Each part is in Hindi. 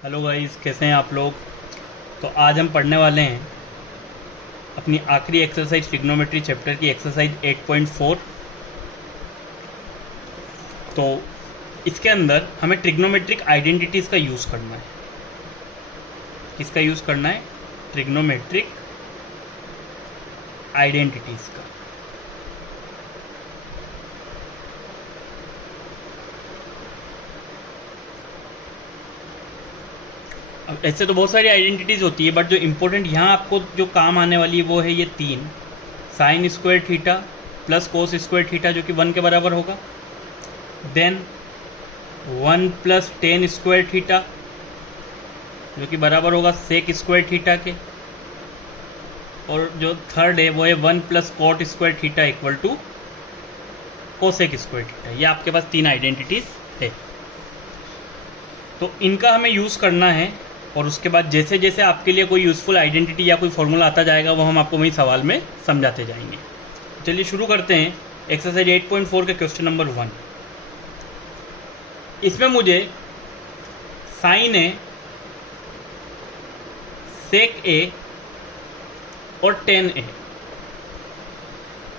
हेलो गाइस, कैसे हैं आप लोग। तो आज हम पढ़ने वाले हैं अपनी आखिरी एक्सरसाइज ट्रिग्नोमेट्री चैप्टर की एक्सरसाइज 8.4। तो इसके अंदर हमें ट्रिग्नोमेट्रिक आइडेंटिटीज़ का यूज़ करना है। किसका यूज़ करना है? ट्रिग्नोमेट्रिक आइडेंटिटीज़ का। अब ऐसे तो बहुत सारी आइडेंटिटीज़ होती है, बट जो इम्पोर्टेंट यहाँ आपको जो काम आने वाली है वो है ये तीन। Sine square theta plus cos square theta जो कि 1 के बराबर होगा। Then 1 plus tan square theta जो कि बराबर होगा सेक स्क्वायर थीटा के। और जो थर्ड है वो है 1 plus cot square theta equal to cosec square theta. ये आपके पास तीन आइडेंटिटीज़ है। तो इनका हमें यूज़ करना है, और उसके बाद जैसे जैसे आपके लिए कोई यूज़फुल आइडेंटिटी या कोई फॉर्मूला आता जाएगा वो हम आपको वही सवाल में समझाते जाएंगे। चलिए शुरू करते हैं एक्सरसाइज 8.4 के क्वेश्चन नंबर 1। इसमें मुझे साइन ए, सेक ए और टेन ए,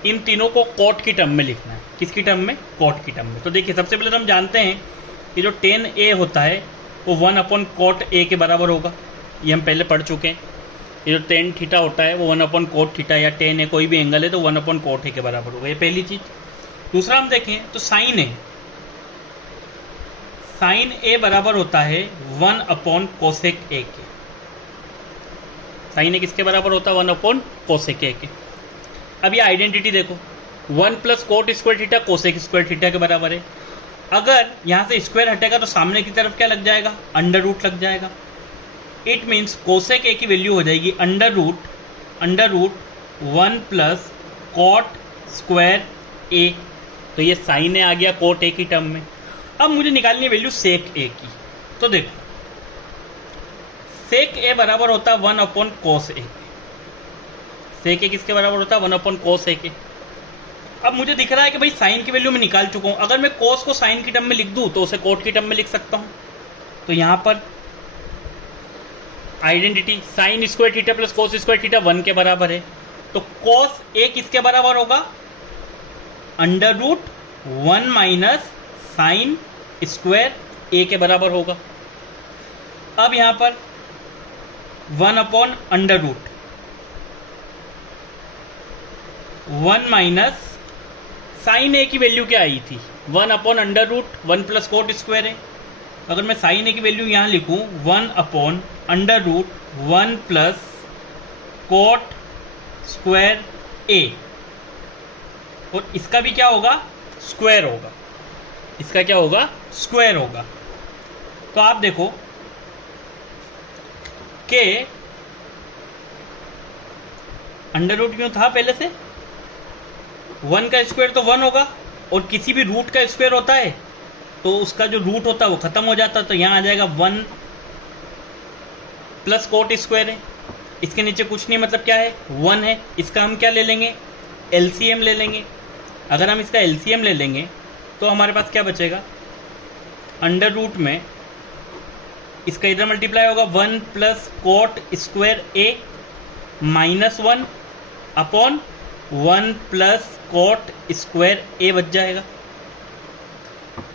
इन तीनों को कॉट की टर्म में लिखना है। किसकी टर्म में? कॉट की टर्म में। तो देखिए, सबसे पहले तो हम जानते हैं कि जो टेन ए होता है वो 1 अपॉन कॉट ए के बराबर होगा। ये हम पहले पढ़ चुके हैं। ये जो टेन थीटा होता है वो 1 अपॉन कॉट थीटा, या टेन ए कोई भी एंगल है तो 1 अपॉन कॉट ए के बराबर होगा। ये पहली चीज़। दूसरा हम देखें तो साइन ए बराबर होता है 1 अपॉन कोसेक ए के। साइन ए किसके बराबर होता है? 1 अपॉन कोसेक ए के। अब ये आइडेंटिटी देखो, 1 plus cot square theta cosec square theta के बराबर है। अगर यहाँ से स्क्वायर हटेगा तो सामने की तरफ क्या लग जाएगा? अंडर रूट लग जाएगा। इट मीन्स कोसेक ए की वैल्यू हो जाएगी under root 1 plus cot square A. तो ये साइन ए आ गया कॉट ए की टर्म में। अब मुझे निकालनी है वैल्यू सेक ए की। तो देखो, सेक ए बराबर होता है 1 अपॉन कोस ए। सेक ए किसके बराबर होता है? 1 अपॉन कोस ए के। अब मुझे दिख रहा है कि भाई साइन की वैल्यू मैं निकाल चुका हूं। अगर मैं कोस को साइन की टर्म में लिख दूं तो उसे कोट की टर्म में लिख सकता हूं। तो यहां पर identity sine square theta plus cos square theta 1 के बराबर है। तो कोस ए किसके बराबर होगा? Under root 1 minus sine square A के बराबर होगा। अब यहां पर 1 upon under root 1 minus sine A की वैल्यू क्या आई थी? 1 upon under root 1 plus cot square है। अगर मैं साइन ए की वैल्यू यहाँ लिखूँ 1 upon under root 1 plus cot square A, और इसका भी क्या होगा? स्क्वायर होगा। इसका क्या होगा? स्क्वायर होगा। तो आप देखो कि अंडर रूट क्यों था पहले से? 1 का स्क्वायर तो 1 होगा, और किसी भी रूट का स्क्वायर होता है तो उसका जो रूट होता है वो खत्म हो जाता है। तो यहाँ आ जाएगा 1 प्लस कोट स्क्वायर है। इसके नीचे कुछ नहीं, मतलब क्या है? 1 है। इसका हम क्या ले लेंगे? एलसीएम ले लेंगे। अगर हम इसका एलसीएम ले लेंगे तो हमारे पास क्या बचेगा? अंडर रूट में इसका इधर मल्टीप्लाई होगा 1 plus cot square A minus 1 upon 1 plus cot square A बच जाएगा।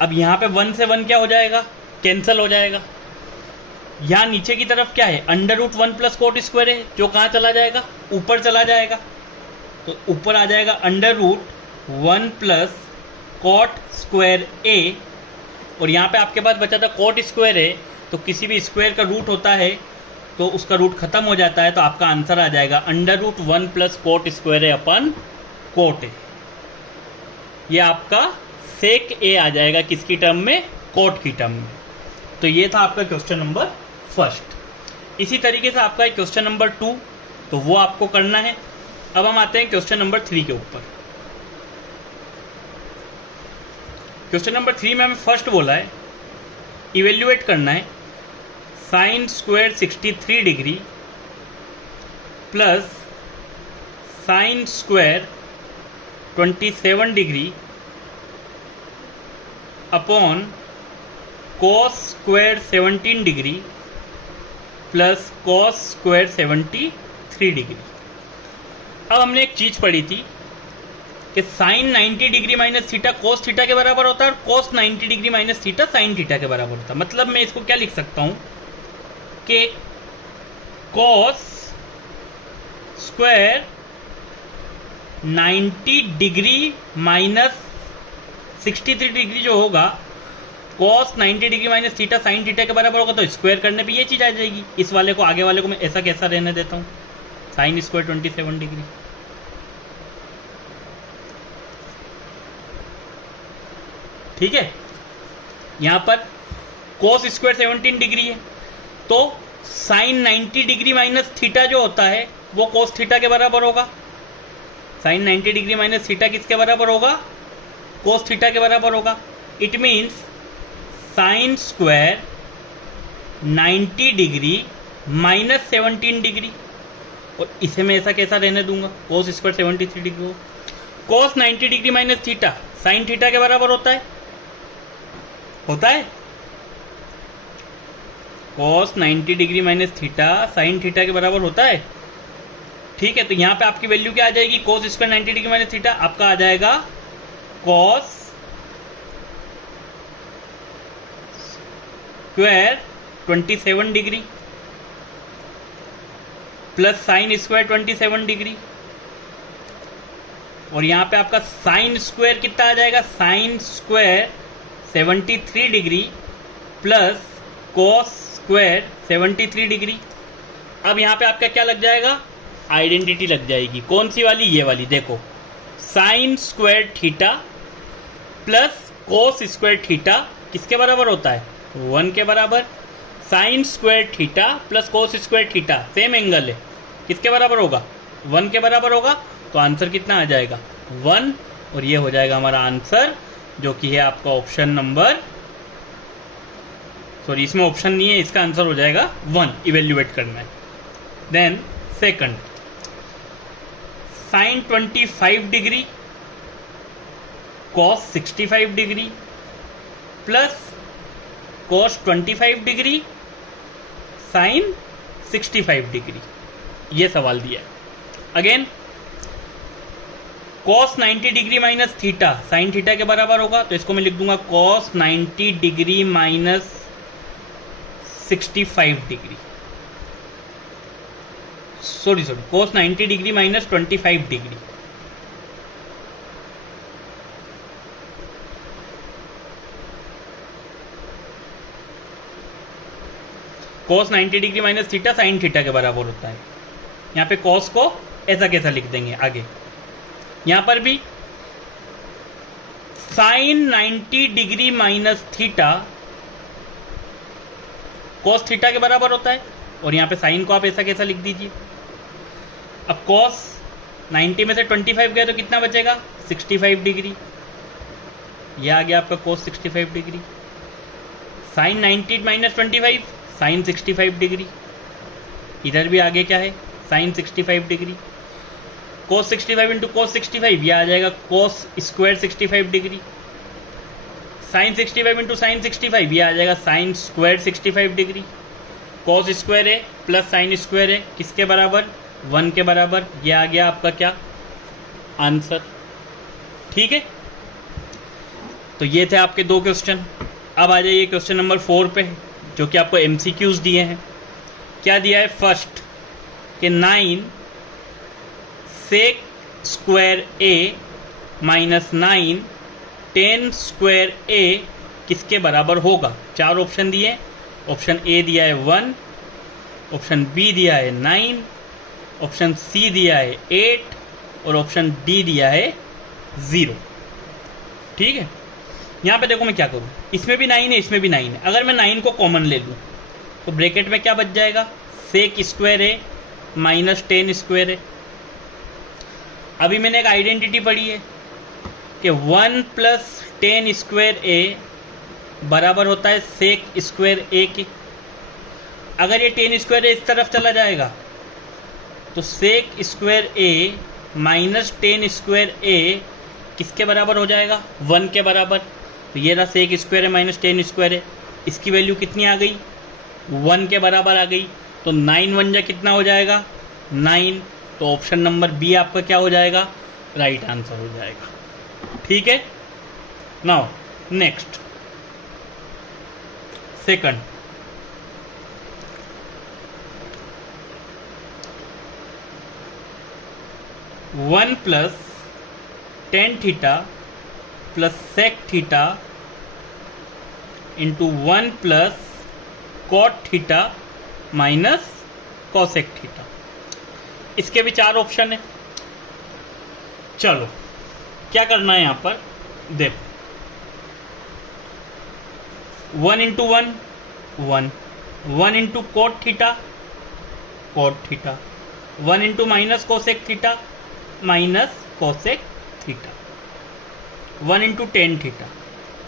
अब यहाँ पे 1 से 1 क्या हो जाएगा? कैंसिल हो जाएगा। यहाँ नीचे की तरफ क्या है? Under root 1 plus cot square है, जो कहाँ चला जाएगा? ऊपर चला जाएगा। तो ऊपर आ जाएगा under root 1 plus cot square A, और यहाँ पे आपके पास बचा था कोट स्क्वायर है। तो किसी भी स्क्वायर का रूट होता है तो उसका रूट खत्म हो जाता है। तो आपका आंसर आ जाएगा under root 1 plus cot square A upon cot A. ये आपका सेक ए आ जाएगा किसकी टर्म में? कोट की टर्म में। तो ये था आपका क्वेश्चन नंबर फर्स्ट। इसी तरीके से आपका क्वेश्चन नंबर 2, तो वो आपको करना है। अब हम आते हैं क्वेश्चन नंबर 3 के ऊपर। क्वेश्चन नंबर 3 में हमें फर्स्ट बोला है इवेल्युएट करना है sine square 63 degree plus sine square 27 degree upon cos square 17 degree plus cos square 73 degree. अब हमने एक चीज पढ़ी थी कि sine 90 degree minus theta cos theta के बराबर होता है और cos 90 degree minus theta sine theta के बराबर होता है। मतलब मैं इसको क्या लिख सकता हूं कि cos square 90 degree minus 63 degree जो होगा, cos 90 degree minus theta sine theta के बराबर होगा, तो स्क्वायर करने पे ये चीज आ जाएगी। इस वाले को आगे वाले को मैं ऐसा कैसा रहने देता हूं, साइन स्क्वायर 27 डिग्री। ठीक है, यहां पर cos स्क्वायर 17 डिग्री है, तो साइन 90 डिग्री माइनस थीटा जो होता है वो cos थीटा के बराबर होगा। साइन 90 डिग्री माइनस थीटा किसके बराबर होगा, cos थीटा के बराबर होगा। It means sine square 90 degree minus 17 degree, और इसे मैं ऐसा कैसा रहने दूंगा, cos स्क्वायर 73 डिग्री हो। cos 90 degree minus theta sine theta के बराबर होता है cos 90 degree minus theta sine theta के बराबर होता है। ठीक है, तो यहां पे आपकी वैल्यू क्या आ जाएगी, cos square 90 degree minus theta आपका आ जाएगा cos square 27 degree plus sine square 27 degree, और यहां पे आपका साइन स्क्वायर कितना आ जाएगा, sine square 73 degree plus cos square 73 degree. अब यहां पे आपका क्या लग जाएगा, आइडेंटिटी लग जाएगी। कौन सी वाली, ये वाली। देखो, sign square theta plus cos square theta किसके बराबर होता है, 1 के बराबर। Sign square theta plus cos square theta same angle है, किसके बराबर होगा, 1 के बराबर होगा। तो आंसर कितना आ जाएगा, 1, और ये हो जाएगा हमारा आंसर, जो कि है आपका ऑप्शन नंबर, सॉरी इसमें ऑप्शन नहीं है, इसका आंसर हो जाएगा 1, इवेल्युएट करना है। Then second, sine 25 degree cos 65 degree plus cos 25 degree sine 65 degree, ये सवाल दिया है। Again, cos 90 degree minus theta sine theta के बराबर होगा, तो इसको मैं लिख दूंगा cos 90 degree minus 65 degree, sorry cos 90 degree minus 25 degree. cos 90 degree minus theta sine theta के बराबर होता है। यहाँ पे cos को ऐसा कैसा लिख देंगे आगे, यहां पर भी sine 90 degree minus theta cos theta के बराबर होता है, और यहां पे साइन को आप ऐसा कैसा लिख दीजिए। अब cos 90 में से 25 गया तो कितना बचेगा, 65 डिग्री, यह आ गया आपका cos 65 degree. Sine 90 minus 25 sine 65 degree, इधर भी आगे क्या है, sine 65 degree. cos 65 into cos 65, यह आ जाएगा cos square 65 degree. Sine 65 into sine 65, यह आ जाएगा sine square 65 degree. cos square है प्लस साइन स्क्वायर है, किसके बराबर, 1 के बराबर। यह आ गया आपका क्या, आंसर। ठीक है, तो ये थे आपके 2 क्वेश्चन। अब आ जाइए क्वेश्चन नंबर 4 पे, जो कि आपको MCQs दिए हैं। क्या दिया है, फर्स्ट कि 9 सेक square A minus 9 10 square A किसके बराबर होगा। 4 ऑप्शन दिए, ऑप्शन ए दिया है 1, ऑप्शन बी दिया है 9, ऑप्शन सी दिया है 8 और ऑप्शन डी दिया है 0। ठीक है, यहाँ पे देखो मैं क्या करूँ, इसमें भी 9 है इसमें भी 9 है। अगर मैं 9 को कॉमन ले लूँ तो ब्रैकेट में क्या बच जाएगा, सेक स्क्वायर ए माइनस 10 स्क्वायर ए। अभी मैंने एक आइडेंटिटी पढ़ी है कि 1 प्लस 10 स्क्वायर ए बराबर होता है सेक स्क्वायर ए के। अगर ये 10 स्क्वायर ए इस तरफ चला जाएगा तो सेक square A minus 10 square A किसके बराबर हो जाएगा, 1 के बराबर। तो ये रहा सेक स्क्वायर ए माइनस 10 स्क्वायर ए, इसकी वैल्यू कितनी आ गई, 1 के बराबर आ गई, तो 9 वन जा कितना हो जाएगा 9, तो ऑप्शन नंबर बी आपका क्या हो जाएगा राइट आंसर हो जाएगा। ठीक है, now next second, one plus tan theta plus sec theta into one plus cot theta minus cosec theta. इसके भी 4 ऑप्शन है। चलो क्या करना है यहाँ पर, देखो 1 into 1 1, 1 into cot theta cot theta, 1 into minus cosec theta minus cosec theta, 1 into tan theta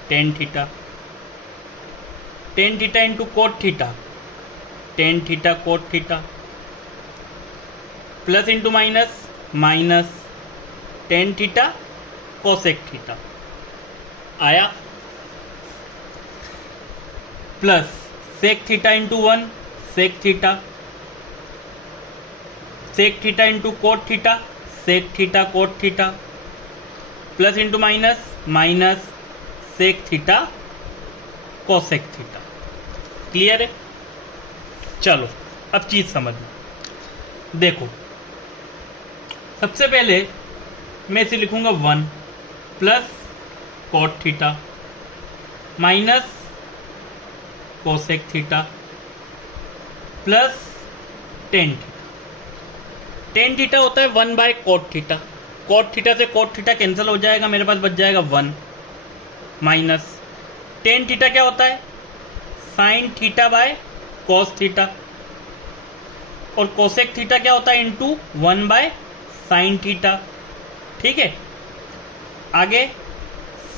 tan theta, tan theta into cot theta tan theta cot theta, plus into minus minus tan theta cosec theta आया, plus sec theta into 1 sec theta, sec theta into cot theta sec theta cot theta, plus into minus minus sec theta cosec theta. Clear है? चलो अब चीज समझना। देखो सबसे पहले मैं इसे लिखूंगा 1 plus cot theta minus cosec theta plus tan theta. Tan theta होता है 1 by cot theta, cot theta से कॉट थीटा कैंसिल हो जाएगा, मेरे पास बच जाएगा 1 माइनस टेन थीटा क्या होता है sine theta by cos theta, और कोसेक थीटा क्या होता है इंटू 1 बाय साइन थीटा। ठीक है, आगे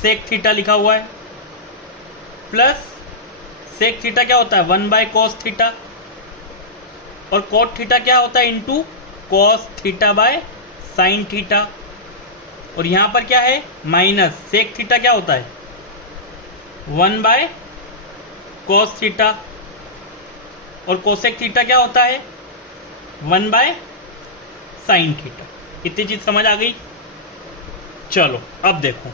सेक थीटा लिखा हुआ है, प्लस सेक थीटा क्या होता है 1 बाय कॉस थीटा, और कॉट थीटा क्या होता है into cos theta by sine theta, और यहां पर क्या है माइनस सेक थीटा क्या होता है 1 बाय कॉस थीटा, और कोसेक थीटा क्या होता है 1 बाय साइन थीटा। इतनी चीज समझ आ गई? चलो अब देखो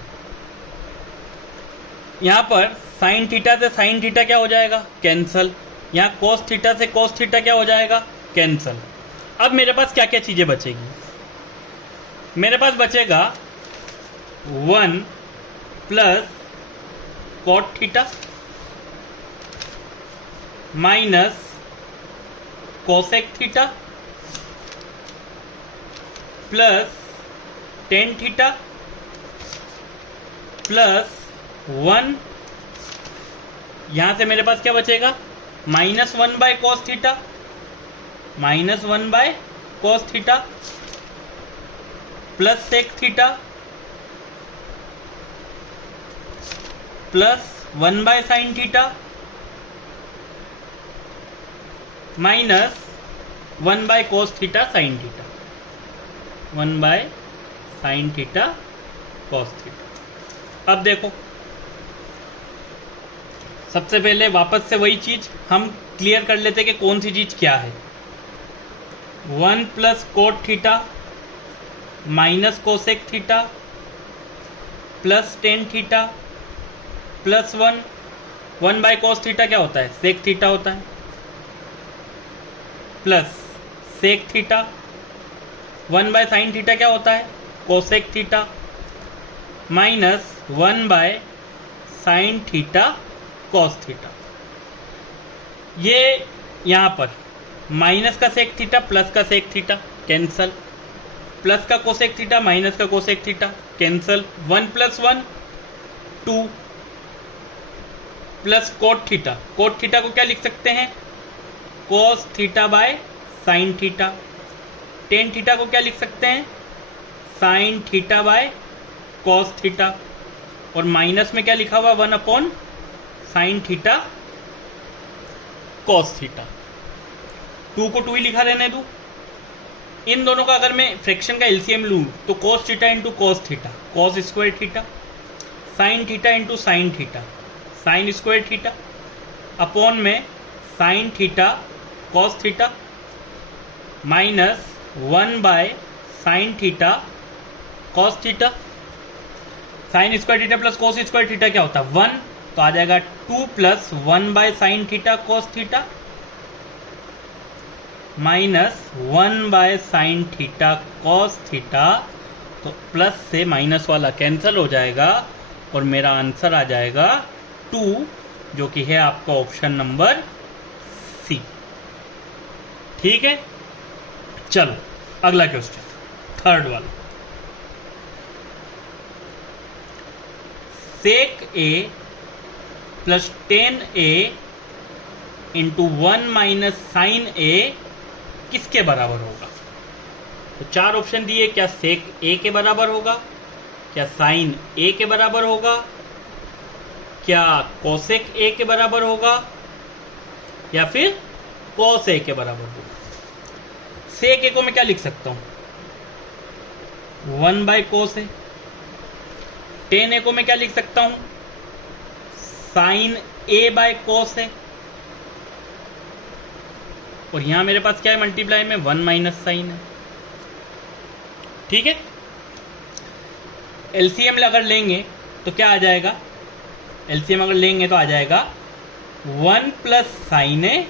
यहां पर साइन थीटा से साइन थीटा क्या हो जाएगा कैंसल, यहां कोस थीटा से कोस थीटा क्या हो जाएगा कैंसल। अब मेरे पास क्या क्या चीजें बचेगी, मेरे पास बचेगा 1 plus cot theta minus cosec theta plus tan theta plus 1, यहां से मेरे पास क्या बचेगा minus 1 by cos theta minus 1 by cos theta plus sec theta plus 1 by sine theta minus 1 by cos theta sine theta, 1 by sine theta cos theta. अब देखो सबसे पहले वापस से वही चीज हम क्लियर कर लेते कि कौन सी चीज क्या है। 1 plus cot theta minus cosec theta plus tan theta plus 1 by cos theta क्या होता है सेक थीटा होता है, plus sec theta 1 by sine theta क्या होता है cosec theta minus 1 by sine theta cos theta. ये यहाँ पर माइनस का सेक थीटा प्लस का सेक थीटा कैंसल, प्लस का कोसेक थीटा माइनस का cosec theta cancel, 1 plus 1 2 plus cot theta, cot theta को क्या लिख सकते हैं cos theta by sine theta, tan theta को क्या लिख सकते हैं sine theta by cos theta, और माइनस में क्या लिखा हुआ 1 upon sine theta cos theta. 2 को 2 ही लिखा रहने दूं। इन दोनों का अगर मैं फ्रैक्शन का एलसीएम लूं तो cos theta into cos theta cos square theta, sine theta into sine theta sine square theta, upon में sine theta cos theta minus 1 by sine theta cos theta. Sine square theta plus cos square theta क्या होता है 1, तो आ जाएगा 2 plus 1 by sine theta cos theta minus 1 by sine theta cos theta. तो प्लस से माइनस वाला कैंसिल हो जाएगा और मेरा आंसर आ जाएगा 2, जो कि है आपका ऑप्शन नंबर सी। ठीक है, चलो अगला क्वेश्चन, थर्ड वाला। Sec A plus 10a into 1 minus sine A किसके बराबर होगा? तो 4 ऑप्शन दिए, क्या सेक ए के बराबर होगा, क्या साइन ए के बराबर होगा, क्या कोसेक ए के बराबर होगा, या फिर कॉस ए के बराबर होगा। सेक ए को मैं क्या लिख सकता हूं 1 बाय कोस ए। 10a को मैं क्या लिख सकता हूं साइन ए बाय कोस ए। और यहां मेरे पास क्या है मल्टीप्लाई में 1 माइनस साइन है। ठीक है, एलसीएम अगर लेंगे तो क्या आ जाएगा, एलसीएम अगर लेंगे तो आ जाएगा 1 प्लस साइन ए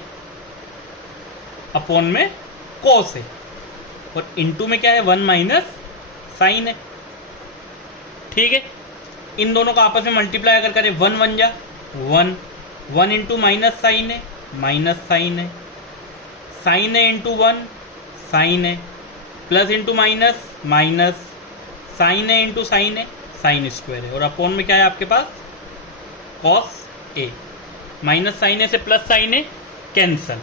अपॉन में कोस ए, और इनटू में क्या है 1 माइनस साइन ए। ठीक है, इन दोनों को आपस में मल्टीप्लाई अगर करें 1 1 जा 1, 1 into minus sine A minus sine A, sine A into 1 sine A, plus into minus minus, sine A into sine A sine square है, और अपॉन में क्या है आपके पास cos A. Minus sine A से प्लस साइन ए कैंसल।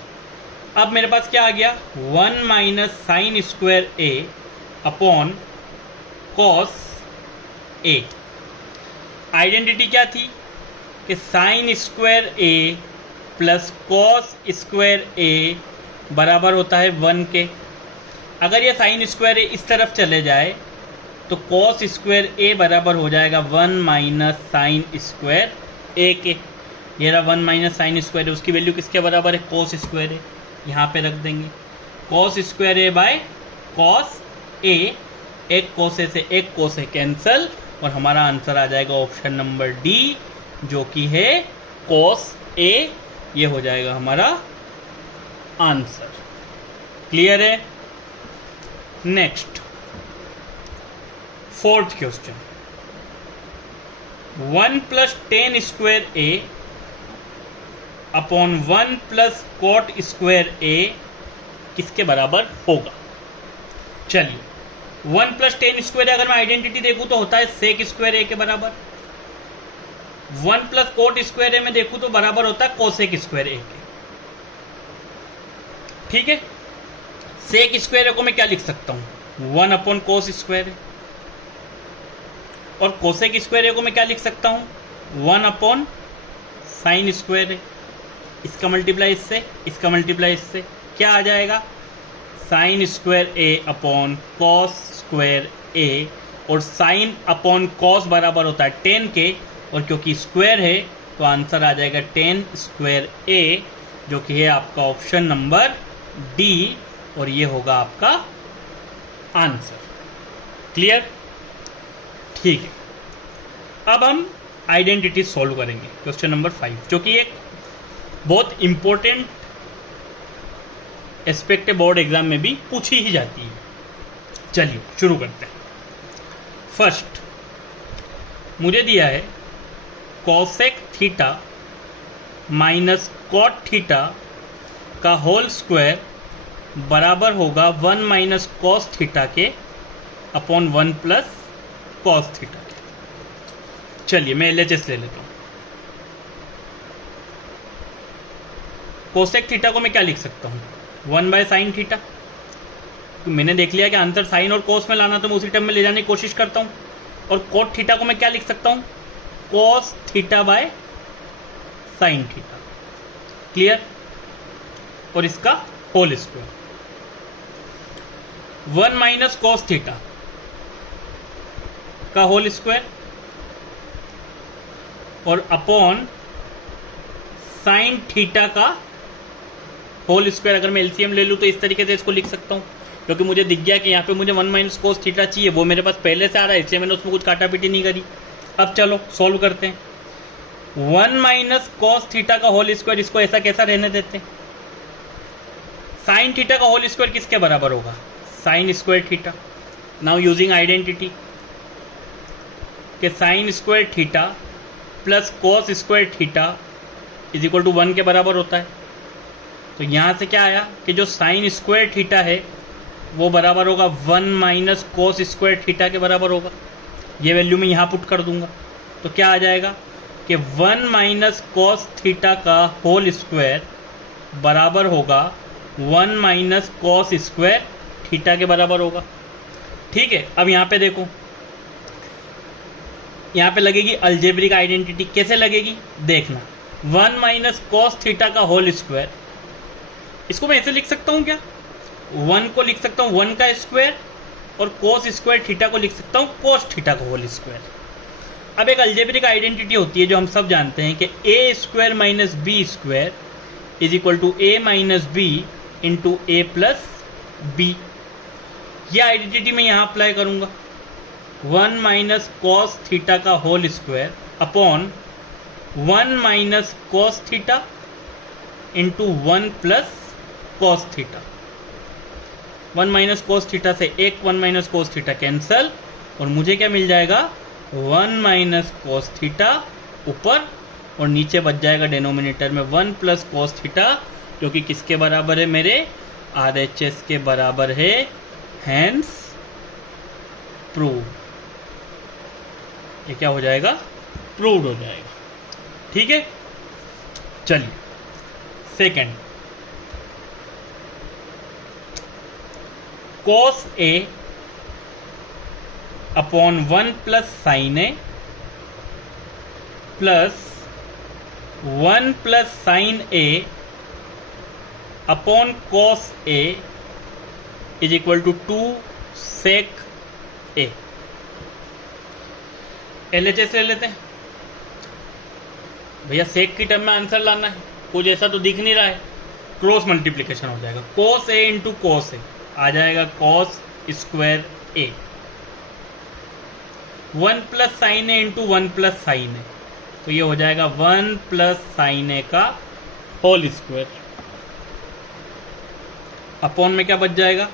अब मेरे पास क्या आ गया 1 minus sine square A upon cos A. Identity क्या थी कि sine square A plus cos square ए बराबर होता है 1 के। अगर ये साइन स्क्वायर ए इस तरफ चले जाए तो कॉस स्क्वायर ए बराबर हो जाएगा 1 माइनस साइन स्क्वायर ए के। ये रहा 1 माइनस साइन स्क्वायर ए, उसकी वैल्यू किसके बराबर है कॉस स्क्वायर ए, यहाँ पे रख देंगे cos square A by cos A. एक कॉस ए से एक कॉस ए कैंसल, और हमारा आंसर आ जाएगा ऑप्शन नंबर डी, जो कि है कॉस ए। ये हो जाएगा हमारा आंसर। क्लियर है? Next, fourth question, 1 plus 10 square A upon 1 plus cot square A किसके बराबर होगा? चलिए, 1 प्लस 10 स्क्वायर अगर मैं आइडेंटिटी देखूं तो होता है सेक स्क्वायर ए के बराबर। 1 प्लस कोट स्क्वायर ए में देखूं तो बराबर होता है कोसेक स्क्वायर ए के। ठीक है, सेक स्क्वायर ए को मैं क्या लिख सकता हूं 1 अपॉन कोस स्क्वायर ए, और कोसेक स्क्वायर ए को मैं क्या लिख सकता हूं 1 अपॉन साइन स्क्वायर ए। इसका मल्टीप्लाई इससे, इसका मल्टीप्लाई इससे, क्या आ जाएगा sine square A upon cos square A, और साइन अपॉन कॉस बराबर होता है 10 के, और क्योंकि स्क्वायर है तो आंसर आ जाएगा 10 स्क्वायर ए, जो कि है आपका ऑप्शन नंबर डी, और ये होगा आपका आंसर। क्लियर? ठीक है, अब हम आइडेंटिटी सॉल्व करेंगे क्वेश्चन नंबर 5, जो कि एक बहुत इंपॉर्टेंट एस्पेक्ट बोर्ड एग्जाम में भी पूछी ही जाती है। चलिए शुरू करते हैं। फर्स्ट मुझे दिया है cosec theta minus cot theta का होल स्क्वायर बराबर होगा 1 माइनस कॉस थीटा के अपॉन 1 प्लस कॉस थीटा के। चलिए मैं LHS ले लेता हूं। कोसेक थीटा को मैं क्या लिख सकता हूं 1 बाय साइन थीटा। तो मैंने देख लिया कि आंसर साइन और कोस में लाना, तो मैं उसी टर्म में ले जाने की कोशिश करता हूं। और कोट थीटा को मैं क्या लिख सकता हूं cos theta by sine theta. Clear? और इसका whole square 1 minus cos theta का होल स्क्वायर और अपॉन साइन थीटा का होल स्क्वायर अगर मैं एलसीएम ले लूँ तो इस तरीके से इसको लिख सकता हूँ, क्योंकि मुझे दिख गया कि यहाँ पे मुझे 1 माइनस कोस थीटा चाहिए, वो मेरे पास पहले से आ रहा है, इसलिए मैंने उसमें कुछ काटापीटी नहीं करी। अब चलो सॉल्व करते हैं। 1 माइनस कोस थीटा का होल स्क्वायर, इसको ऐसा कैसा रहने देते हैं। साइन थीटा का होल स्क्वायर किसके बराबर होगा, sine square theta. Now using identity कि sine square theta plus cos square theta is equal to 1 के बराबर होता है। तो यहाँ से क्या आया कि जो साइन स्क्वायर थीटा है वो बराबर होगा 1 माइनस कोस स्क्वायर थीटा के बराबर होगा। ये वैल्यू मैं यहाँ पुट कर दूंगा, तो क्या आ जाएगा कि 1 माइनस कोस थीटा का होल स्क्वायर बराबर होगा 1 माइनस कोस स्क्वायर थीटा के बराबर होगा। ठीक है, अब यहाँ पे देखो, यहाँ पे लगेगी अलजेब्रिक आइडेंटिटी। कैसे लगेगी देखना, 1 माइनस कोस थीटा का होल स्क्वायर, इसको मैं ऐसे लिख सकता हूँ क्या, 1 को लिख सकता हूँ 1 का स्क्वायर और कोस स्क्वायर थीटा को लिख सकता हूँ कोस थीटा का होल स्क्वायर। अब एक अलजेब्रिक आइडेंटिटी होती है जो हम सब जानते हैं कि A square minus B square is equal to A minus B into A plus B. ये आइडेंटिटी मैं यहाँ अप्लाई करूँगा, 1 माइनस कॉस थीटा का whole square upon 1 minus cos theta into 1 plus cos theta. 1 minus cos theta से 1 माइनस कॉस थीटा कैंसल और मुझे क्या मिल जाएगा, 1 माइनस कॉस थीटा ऊपर और नीचे बच जाएगा डिनोमिनेटर में 1 प्लस कॉस थीटा, जो कि किसके बराबर है, मेरे RHS के बराबर है। हैंस प्रूव, ये क्या हो जाएगा, प्रूव्ड हो जाएगा। ठीक है, चलिए second, cos A upon 1 plus sine A plus 1 plus sine A upon cos A is equal to 2 sec A. LHS ले लेते हैं भैया, सेक की टर्म में आंसर लाना है, कुछ ऐसा तो दिख नहीं रहा है, क्रॉस मल्टीप्लिकेशन हो जाएगा, कॉस ए इंटू कॉस ए आ जाएगा cos square A, 1 plus sine A into 1 plus sine ए, तो ये हो जाएगा 1 प्लस साइन ए का होल स्क्वायर अपॉन में क्या बच जाएगा,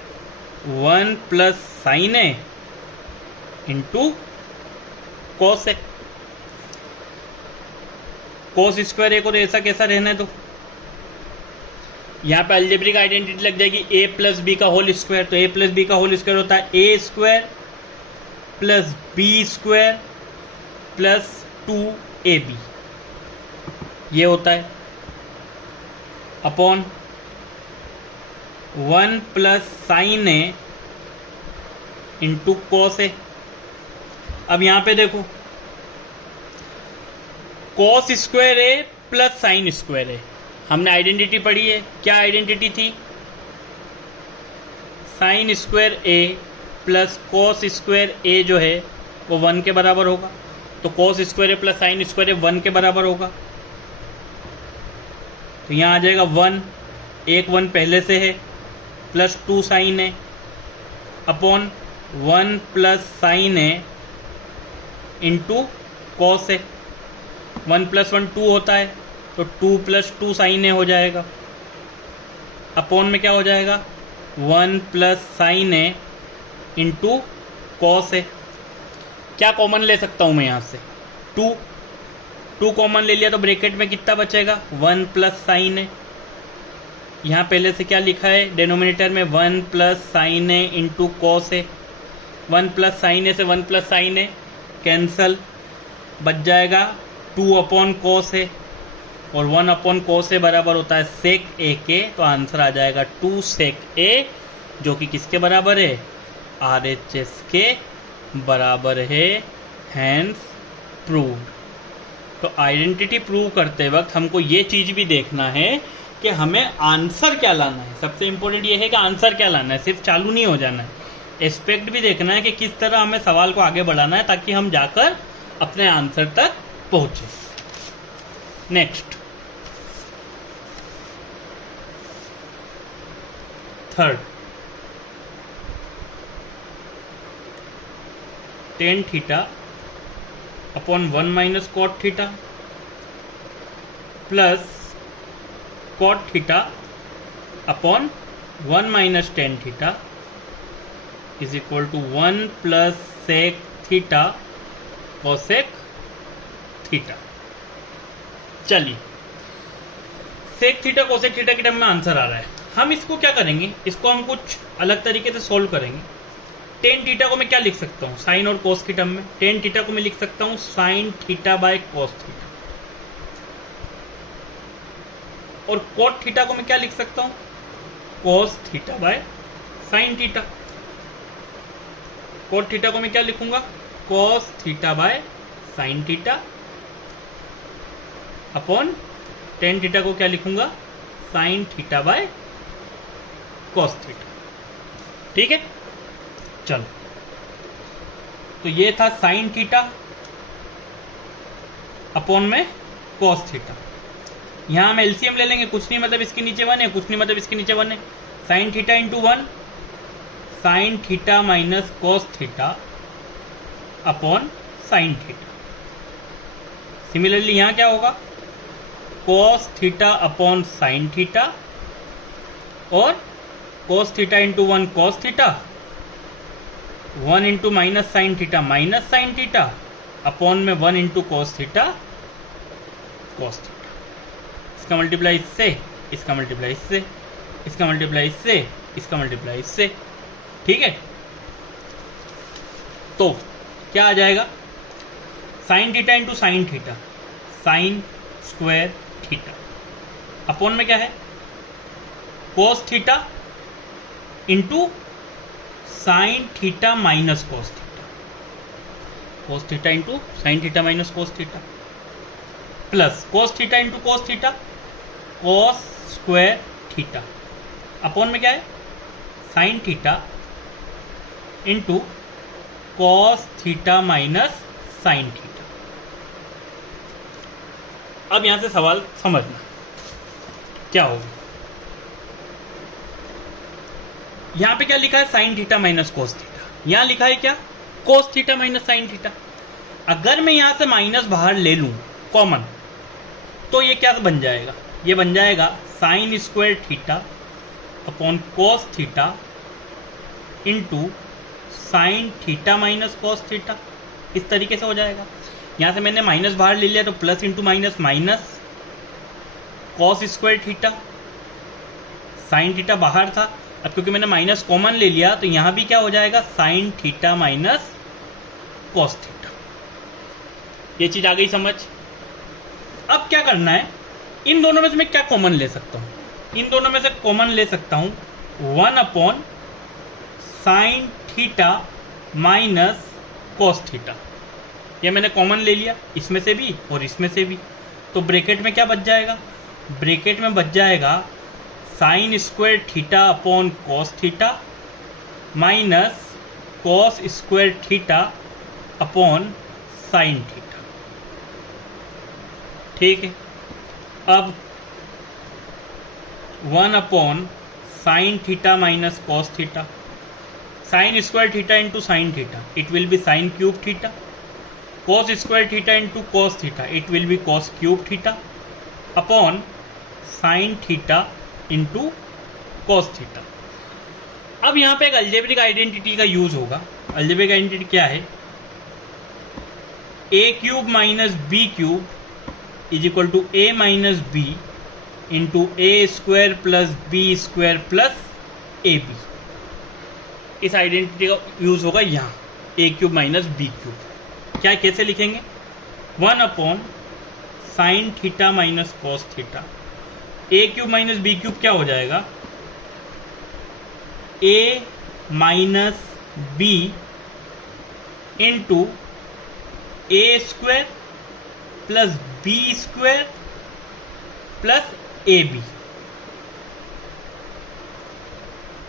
1 plus sine A into cos A. Cos square A को ऐसा कैसा रहने दो, यहाँ पे अलजेब्रिक आइडेंटिटी लग जाएगी a प्लस बी का होल स्क्वायर, तो a प्लस बी का होल स्क्वायर होता है a square plus B square plus 2ab, ये होता है upon 1 plus sine A into cos A. अब यहां पे देखो, cos square A plus sine square A, हमने आइडेंटिटी पढ़ी है, क्या आइडेंटिटी थी, sine square A plus cos square A जो है वो 1 के बराबर होगा, तो cos square A plus sine square A 1 के बराबर होगा, तो यहाँ आ जाएगा 1, एक 1 पहले से है, plus 2 sine A upon 1 plus sine A into cos A, 1 plus 1 2 होता है, तो 2 प्लस 2 साइन ए हो जाएगा, अपॉन में क्या हो जाएगा, 1 plus sine A into cos ए। क्या कॉमन ले सकता हूँ मैं यहाँ से, 2 कॉमन ले लिया तो ब्रैकेट में कितना बचेगा, 1 प्लस साइन ए। यहाँ पहले से क्या लिखा है डिनोमिनेटर में, 1 plus sine A into cos A, 1 plus sine A से 1 प्लस साइन ए कैंसल, बच जाएगा 2 अपॉन कॉस ए, और 1 अपॉन कॉस ए बराबर होता है सेक ए के, तो आंसर आ जाएगा 2 सेक ए, जो कि किसके बराबर है, RHS के बराबर है। Hence prove. तो आइडेंटिटी प्रूव करते वक्त हमको ये चीज़ भी देखना है कि हमें आंसर क्या लाना है। सबसे इम्पोर्टेंट ये है कि आंसर क्या लाना है, सिर्फ चालू नहीं हो जाना है। एस्पेक्ट भी देखना है कि किस तरह हमें सवाल को आगे बढ़ाना है ताकि हम जाकर अपने आंसर तक पहुँचे। Next, third tan theta upon 1 minus cot theta plus cot theta upon 1 minus tan theta is equal to 1 plus sec theta cosec theta. चलिए, सेक थीटा कोसेक थीटा के टर्म में आंसर आ रहा है। हम इसको क्या करेंगे, इसको हम कुछ अलग तरीके से सोल्व करेंगे। टेन थीटा को मैं क्या लिख सकता हूँ, साइन और कोस के टर्म में। टेन थीटा को मैं लिख सकता हूँ sine theta by cos theta, और कोट थीटा को मैं क्या लिख सकता हूँ, cos theta by sine theta. Cot theta को मैं क्या लिखूंगा, cos theta by sine theta upon tan theta को क्या लिखूंगा, sine theta by cos theta. ठीक है, चलो, तो ये था साइन थीटा अपॉन में कोस थीटा। यहां हम एलसीएम ले लेंगे, कुछ नहीं मतलब इसके नीचे 1 है, कुछ नहीं मतलब इसके नीचे 1 है। Sine theta into 1 sine theta minus cos theta upon sine theta. Similarly यहां क्या होगा, cos theta upon sine theta और cos theta into 1 cos theta, 1 into minus sine theta upon में 1 into cos theta cos theta. इसका मल्टीप्लाई इससे, इसका मल्टीप्लाई इससे, इसका मल्टीप्लाई इससे, इसका मल्टीप्लाई इससे। ठीक है, तो क्या आ जाएगा, sign theta into sine theta, sine square theta upon में क्या है, कोस theta into sine theta minus cos theta, cos theta into sine theta minus cos theta plus कोस थीटा इंटू कोस थीटा, कोस स्क्वायर थीटा अपॉन में क्या है, sine theta into cos theta minus sine theta. अब यहां से सवाल समझना क्या होगा। यहां पे क्या लिखा है, sine theta minus cos theta. यहां लिखा है क्या, cos theta minus sine theta. अगर मैं यहां से माइनस बाहर ले लूं कॉमन, तो ये क्या बन जाएगा, ये बन जाएगा साइन स्क्वायर थीटा अपॉन कोस theta into sine theta minus cos theta. इस तरीके से हो जाएगा। यहां से मैंने माइनस बाहर ले लिया तो plus into minus minus cos square theta, sine theta बाहर था, अब क्योंकि मैंने माइनस कॉमन ले लिया तो यहां भी क्या हो जाएगा, sign theta minus cos theta. ये चीज आ गई समझ। अब क्या करना है, इन दोनों में से मैं क्या कॉमन ले सकता हूं, इन दोनों में से कॉमन ले सकता हूं 1 upon sine theta minus cos theta. ये मैंने कॉमन ले लिया, इसमें से भी और इसमें से भी, तो ब्रैकेट में क्या बच जाएगा, ब्रैकेट में बच जाएगा sine square theta upon cos theta minus cos square theta upon sine theta. ठीक है, अब 1 upon sine theta minus cos theta, sine square theta into sine theta, it will B sign cube theta, cos square theta into cos theta, it will B cos cube theta upon sine theta into cos theta. अब यहां पे एक अलजेब्रिक आइडेंटिटी का यूज होगा। अलजेब्रिक आइडेंटिटी क्या है, ए cube minus B cube is equal to A minus B into A square plus B square plus A B. इस आइडेंटिटी का यूज होगा यहाँ, A cube minus B cube. क्या कैसे लिखेंगे, 1 upon sine theta minus cos theta, A cube minus B cube क्या हो जाएगा, A minus B into A square plus B square plus A B.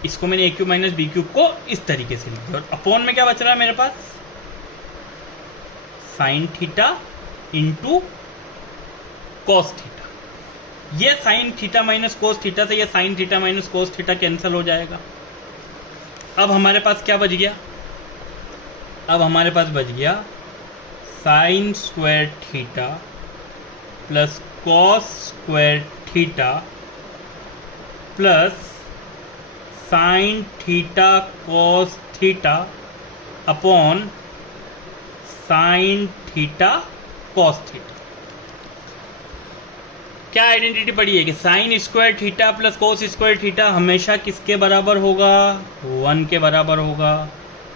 इसको मैंने A cube minus B cube को इस तरीके से लिख दिया, और अपॉन में क्या बच रहा है मेरे पास, sine theta into cos theta. ये sine theta minus cos theta से ये sine theta minus cos theta cancel हो जाएगा। अब हमारे पास क्या बच गया? अब हमारे पास बच गया sign square theta plus cos square theta plus sign theta cos theta upon sine theta cos theta. क्या आइडेंटिटी पड़ी है कि sine square theta plus cos square theta हमेशा किसके बराबर होगा? 1 के बराबर होगा।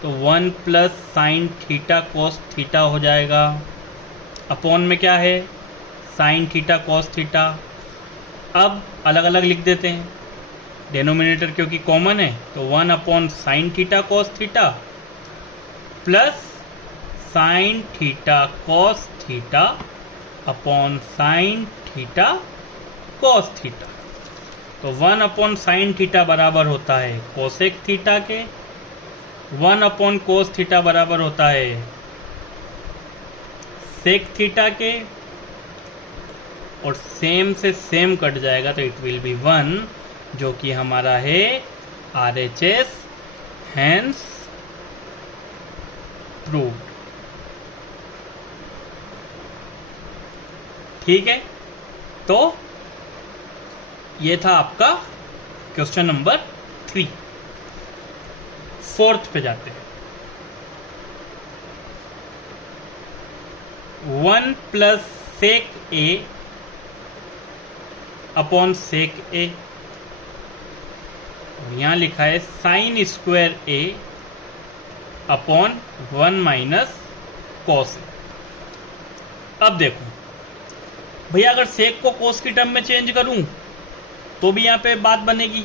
तो 1 plus sign theta cos theta हो जाएगा। अपॉन में क्या है? Sine theta cos theta. अब अलग अलग लिख देते हैं, डेनोमिनेटर क्योंकि कॉमन है, तो 1 upon sine theta cos theta plus sign theta cos theta upon sine theta cos theta. तो 1 अपॉन साइन थीटा बराबर होता है कोसेक थीटा के, 1 अपॉन कोस थीटा बराबर होता है सेक थीटा के, और सेम से सेम कट जाएगा तो इट विल बी 1, जो कि हमारा है RHS, हैंस प्रूव्ड। ठीक है, तो ये था आपका क्वेश्चन नंबर 3। 4th पे जाते हैं। 1 प्लस सेक ए अपॉन सेक ए, यहां लिखा है sine square A upon 1 minus cos A. अब देखो भैया, अगर सेक को कोस की टर्म में चेंज करूं तो भी यहां पे बात बनेगी।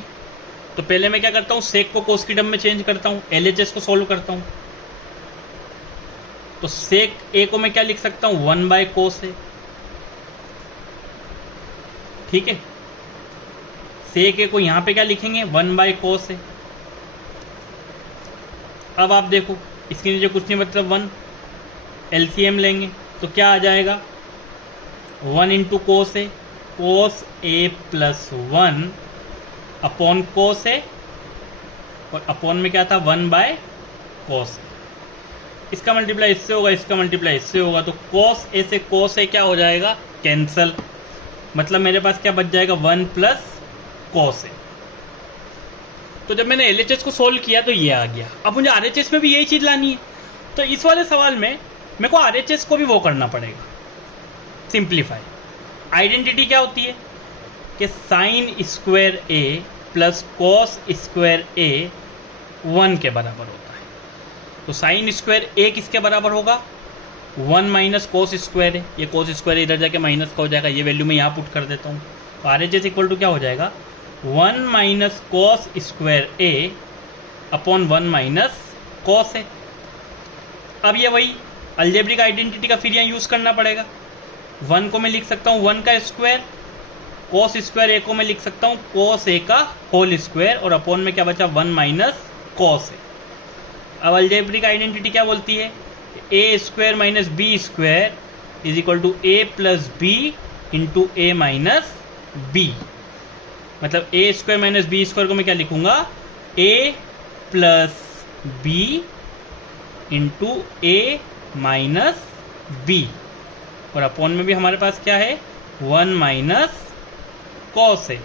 तो पहले मैं क्या करता हूं, सेक को कोस की टर्म में चेंज करता हूं, LHS को सोल्व करता हूं। तो सेक ए को मैं क्या लिख सकता हूं? 1 बाय कोस ए। ठीक है, सेक ए को यहां पे क्या लिखेंगे? 1 बाय कोस ए। अब आप देखो, इसके नीचे कुछ नहीं मतलब 1, LCM लेंगे तो क्या आ जाएगा? 1 into cos A, cos A plus 1 upon cos ए, और अपॉन में क्या था? 1 बाय कोस ए। इसका मल्टीप्लाई इससे होगा, इसका मल्टीप्लाई इससे होगा, तो कोस ए से कोस ए क्या हो जाएगा? कैंसल। मतलब मेरे पास क्या बच जाएगा? 1 प्लस कोस ए। तो जब मैंने LHS को सोल्व किया तो ये आ गया। अब मुझे RHS में भी यही चीज लानी है, तो इस वाले सवाल में मेरे को RHS को भी वो करना पड़ेगा, सिंप्लीफाई। आइडेंटिटी क्या होती है कि sine square A plus cos square A 1 के बराबर होता है। तो साइन स्क्वायर ए किसके बराबर होगा? 1 माइनस कोस स्क्वायर है। ये कोस स्क्वायर इधर जाके माइनस का हो जाएगा, ये वैल्यू मैं यहाँ पुट कर देता हूँ। तो RHS इक्वल टू क्या हो जाएगा? 1 minus cos square A upon 1 minus cos A. अब ये वही अलजेब्रिक आइडेंटिटी का फिर यहाँ यूज करना पड़ेगा। 1 को मैं लिख सकता हूँ 1 का स्क्वायर, कोस स्क्वायर ए को मैं लिख सकता हूँ कोस ए का होल स्क्वायर, और अपॉन में क्या बचा? 1 माइनस कॉस ए। अब अलजेब्रिक आइडेंटिटी क्या बोलती है? A square minus B square is equal to A plus B into A minus B. मतलब A square minus B square को मैं क्या लिखूंगा? A plus B into A minus B, और अपॉन में भी हमारे पास क्या है? 1 minus cos A.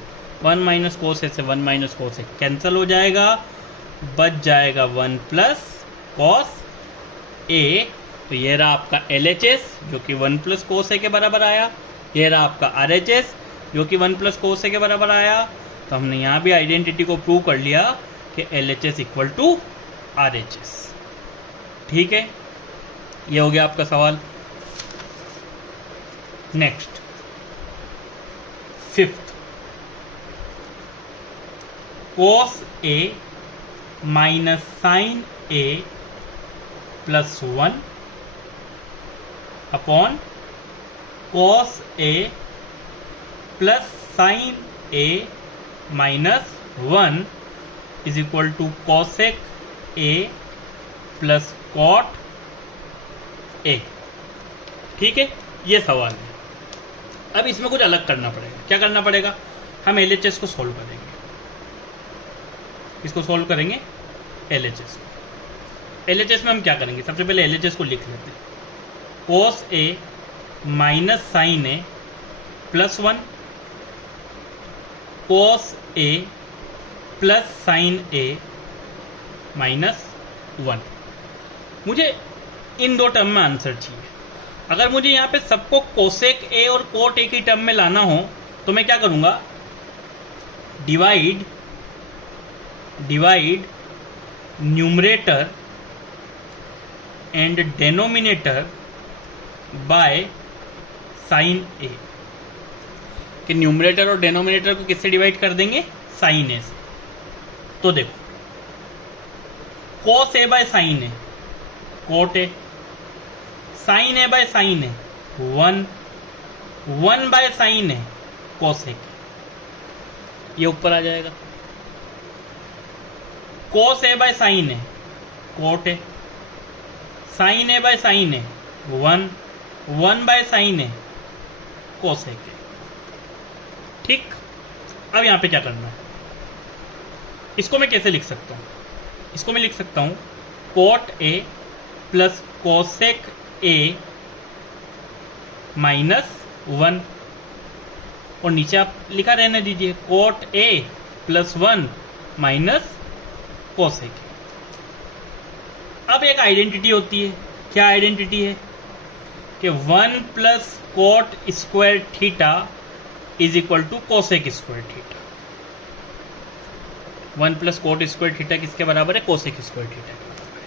1 minus cos A से 1 माइनस कॉस ए कैंसिल हो जाएगा, बच जाएगा 1 प्लस कॉस ए। तो ये रहा आपका LHS जो कि 1 प्लस कोस ए के बराबर आया। ये रहा आपका RHS जो कि 1 प्लस कोस ए के बराबर आया। तो हमने यहाँ भी आइडेंटिटी को प्रूव कर लिया कि LHS इक्वल टू RHS। ठीक है, ये हो गया आपका सवाल। Next 5th, cos A minus sine A plus 1 upon cos A plus sine A minus 1 is equal to cosec A plus cot A. ठीक है, ये सवाल है। अब इसमें कुछ अलग करना पड़ेगा। क्या करना पड़ेगा? हम LHS को सोल्व करेंगे। इसको सोल्व करेंगे LHS को। LHS में हम क्या करेंगे? सबसे पहले LHS को लिख लेते हैं। cos A minus sine A plus 1, cos A plus sine A minus 1। मुझे इन दो टर्म में आंसर चाहिए। अगर मुझे यहाँ पे सबको कोसेक A और कोट A की टर्म में लाना हो तो मैं क्या करूँगा? Divide numerator and denominator bye sine A। कि न्यूमरेटर और डेनोमिनेटर को किससे डिवाइड कर देंगे? साइन A से। तो देखो, cos A by sine A cot A, साइन A by sine A 1 by sine A cosec, ये ऊपर आ जाएगा। cos A by sine A cot A, साइन A by sine A 1 by sine A cosec. ठीक, अब यहां पे क्या करना है? इसको मैं कैसे लिख सकता हूं? इसको मैं लिख सकता हूं cot A plus cosec A minus 1, और नीचे आप लिखा रहने दीजिए cot A plus 1 minus cosec. अब एक आइडेंटिटी होती है। क्या आइडेंटिटी है? कि 1 plus cot square theta is equal to cosec square theta. 1 plus cot square theta किसके बराबर है? कोसेक स्क्वायर थीटा के बराबर है।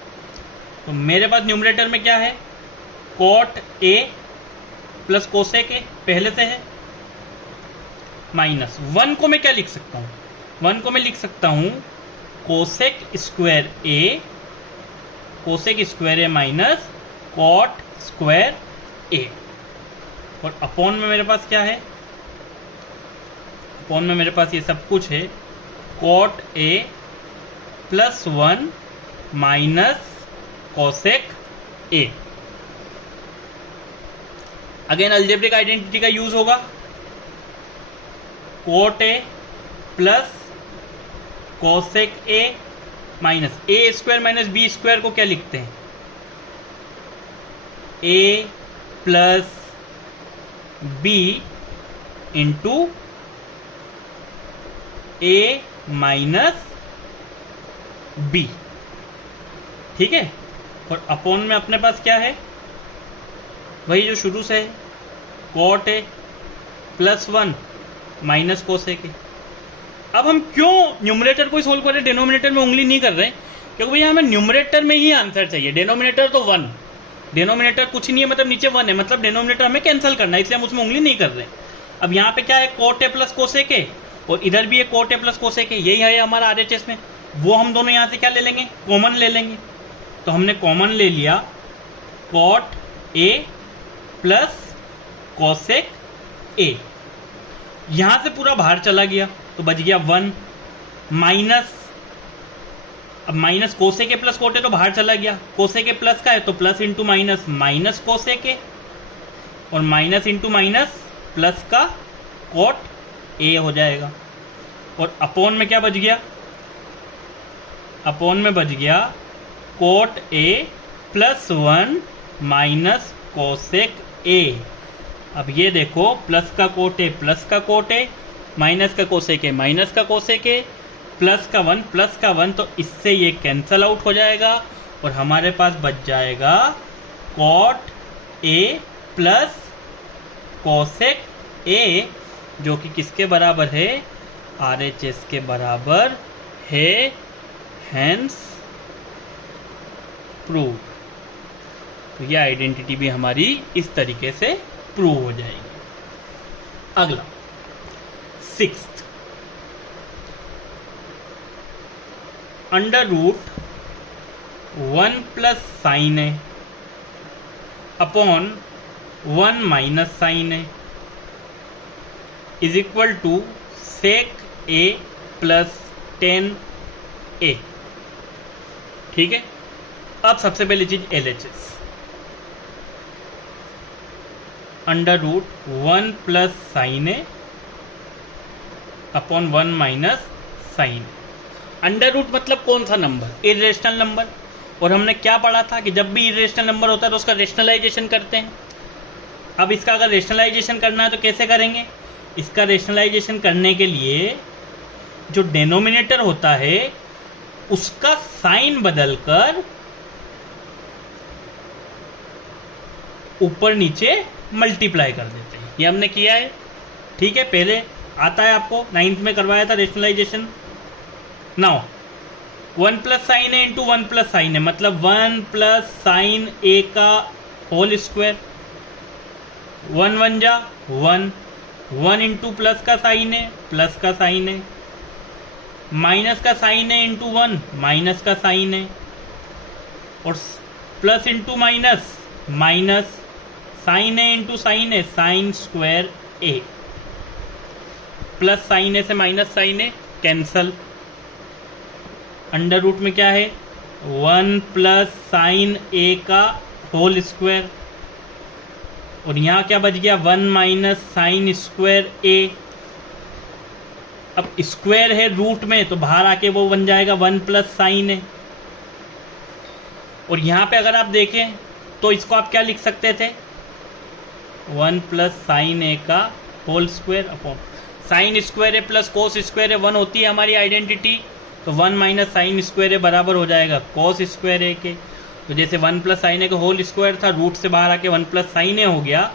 तो मेरे पास न्यूमरेटर में क्या है? Cot A plus cosec A पहले से है, माइनस 1 को मैं क्या लिख सकता हूं? 1 को मैं लिख सकता हूं cosec square A minus cot square A। और अपॉन में मेरे पास क्या है? अपॉन में मेरे पास ये सब कुछ है, cot A plus 1 minus cosec A। Again algebraic identity का यूज होगा। Cot A plus cosec A minus A square minus B square को क्या लिखते हैं? A plus B into A minus B। ठीक है, और अपॉन में अपने पास क्या है? वही जो शुरू से है, cot A plus 1 minus cosec A। अब हम क्यों न्यूमरेटर को ही सोल्व कर रहे हैं, डेनोमिनेटर में उंगली नहीं कर रहे हैं? क्योंकि भैया हमें न्यूमरेटर में ही आंसर चाहिए। डेनोमिनेटर तो 1, डेनोमिनेटर कुछ नहीं है, मतलब नीचे 1 है, मतलब डेनोमिनेटर हमें कैंसिल करना है, इसलिए हम उसमें उंगली नहीं कर रहे। अब यहाँ पे क्या है? Cot A plus cosec A, और इधर भी है cot A plus cosec A। यही है हमारा RHS में। वो हम दोनों यहाँ से क्या ले लेंगे? कॉमन ले लेंगे। तो हमने कॉमन ले लिया cot A plus cosec A। यहां से पूरा बाहर चला गया तो बच गया 1 माइनस, अब minus cosec A plus coat A तो बाहर चला गया, कोसेक A प्लस का है तो plus into minus minus cosec A, और माइनस इंटू माइनस प्लस का कोट A हो जाएगा। और अपॉन में क्या बच गया? अपॉन में बच गया cot A plus 1 minus cosec A। अब ये देखो, प्लस का कोट A प्लस का कोट A, माइनस का कोसेक A माइनस का कोसेक A, प्लस का 1, तो इससे ये कैंसल आउट हो जाएगा और हमारे पास बच जाएगा cot A plus cosec A, जो कि किसके बराबर है? RHS के बराबर है। Hence prove. तो यह आइडेंटिटी भी हमारी इस तरीके से प्रूव हो जाएगी। अगला 6th, under root 1 plus sine A upon 1 minus sine A is equal to sec A plus 10A। ठीक है, अब सबसे पहली चीज LHS। Under root 1 plus sine A upon 1 minus sine. Under root मतलब कौन सा नंबर? Irrational number. और हमने क्या पढ़ा था कि जब भी इरेशनल नंबर होता है तो उसका रेशनलाइजेशन करते हैं। अब इसका अगर रेशनलाइजेशन करना है तो कैसे करेंगे? इसका रेशनलाइजेशन करने के लिए जो डेनोमिनेटर होता है उसका साइन बदलकर ऊपर नीचे मल्टीप्लाई कर देते हैं। ये हमने किया है, ठीक है, पहले आता है, आपको 9th में करवाया था rationalisation. Now 1 plus sine A into 1 plus sine ए मतलब 1 प्लस साइन ए का होल स्क्वायर, 1 1 जा 1, 1 इंटू प्लस का साइन ए प्लस का साइन ए, माइनस का साइन ए इंटू 1 माइनस का साइन ए, और plus into minus minus sine A into sine A sine square A, plus sine A से minus sine A cancel. Under root में क्या है? 1 प्लस साइन ए का होल स्क्वायर, और यहाँ क्या बच गया? 1 माइनस साइन स्क्वायर ए। अब स्क्वायर है रूट में तो बाहर आके वो बन जाएगा 1 प्लस साइन ए। और यहाँ पे अगर आप देखें तो इसको आप क्या लिख सकते थे? 1 प्लस साइन ए का whole square upon sine square A plus cos square A 1 होती है हमारी आइडेंटिटी, तो 1 माइनस साइन स्क्वायर ए बराबर हो जाएगा कोस स्क्वायर ए के। तो जैसे 1 प्लस साइन ए का होल स्क्वायर था, रूट से बाहर आके 1 प्लस साइन ए हो गया,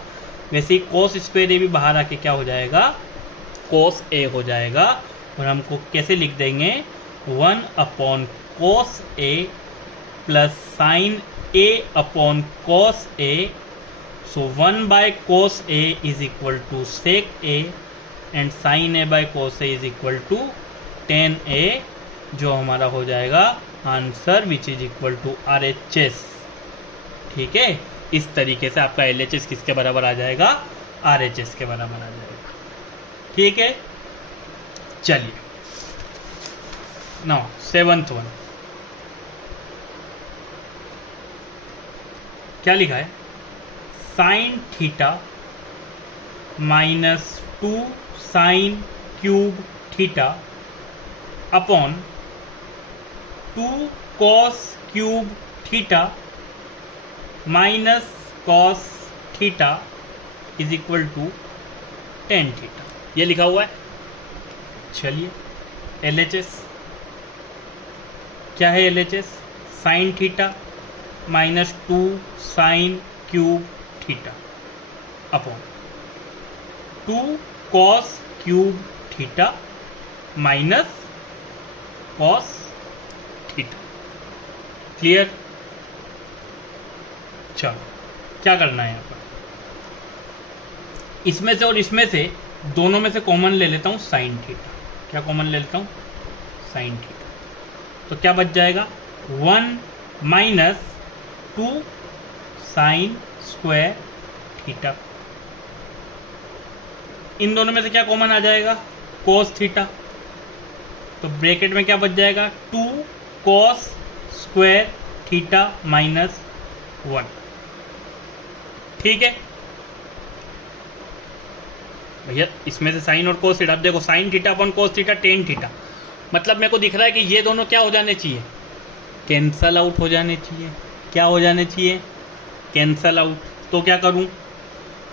वैसे ही कोस स्क्वायर ए भी बाहर आके क्या हो जाएगा? कोस ए हो जाएगा। और हमको कैसे लिख देंगे? 1 upon cos A plus sine A upon cos A, so 1 by cos A is equal to sec A and sine A by cos A is equal to tan A, जो हमारा हो जाएगा answer which is equal to RHS। ठीक है, इस तरीके से आपका LHS किसके बराबर आ जाएगा? RHS के बराबर आ जाएगा। ठीक है, चलिए नाउ 7th वन क्या लिखा है? Sine theta minus 2 sine cube theta upon 2 cos cube theta minus cos theta is equal to tan theta, ये लिखा हुआ है। चलिए LHS क्या है? LHS sine theta minus 2 sine cube theta upon 2 cos cube theta minus cos theta. Clear? चलो क्या करना है यहाँ पर? इसमें से और इसमें से दोनों में से कॉमन ले लेता हूँ साइन थीटा। क्या कॉमन ले लेता हूँ? Sine theta. तो क्या बच जाएगा? 1 माइनस 2 साइन स्क्वायर थीटा। इन दोनों में से क्या कॉमन आ जाएगा? Cos theta. तो ब्रैकेट में क्या बच जाएगा? 2 कॉस स्क्वायर थीटा माइनस 1। ठीक है भैया, इसमें से साइन और कोस थीटा। अब देखो sign theta upon cos theta tan theta, मतलब मेरे को दिख रहा है कि ये दोनों क्या हो जाने चाहिए? कैंसल आउट हो जाने चाहिए। क्या हो जाने चाहिए? Cancel out. तो क्या करूं?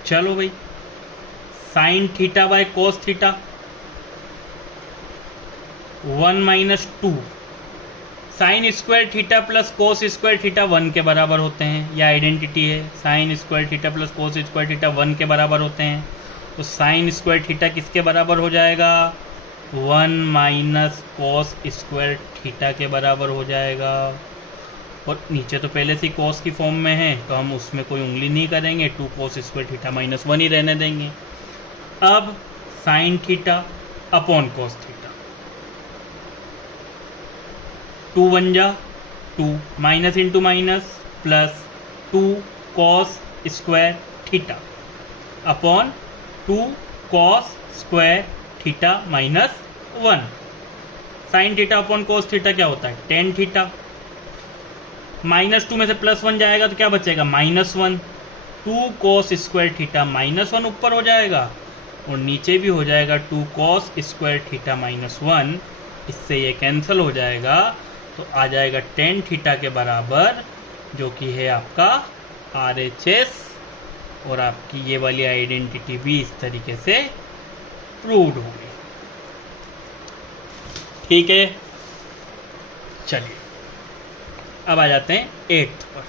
चलो भाई, sine theta by cos theta 1 minus 2 sine square theta plus cos square theta 1 के बराबर होते हैं। यह आइडेंटिटी है, sine square theta plus cos square theta 1 के बराबर होते हैं। तो साइन स्क्वायर थीटा किसके बराबर हो जाएगा? 1 माइनस कोस स्क्वायर थीटा के बराबर हो जाएगा। और नीचे तो पहले से कोस की फॉर्म में है तो हम उसमें कोई उंगली नहीं करेंगे, 2 कोस स्क्वायर थीटा माइनस 1 ही रहने देंगे। अब sign theta upon cos theta, 2 1 जा 2 minus into minus plus 2 cos square theta upon 2 cos square theta minus 1। Sine theta upon cos theta क्या होता है? Tan theta. माइनस 2 में से प्लस 1 जाएगा तो क्या बचेगा? -1। 2 cos स्क्वायर थीटा -1 ऊपर हो जाएगा और नीचे भी हो जाएगा 2 cos स्क्वायर थीटा -1। इससे ये कैंसिल हो जाएगा तो आ जाएगा tan थीटा के बराबर, जो कि है आपका RHS। और आपकी ये वाली आइडेंटिटी भी इस तरीके से प्रूव्ड हो गई। ठीक है, चलिए अब आ जाते हैं 8th पर।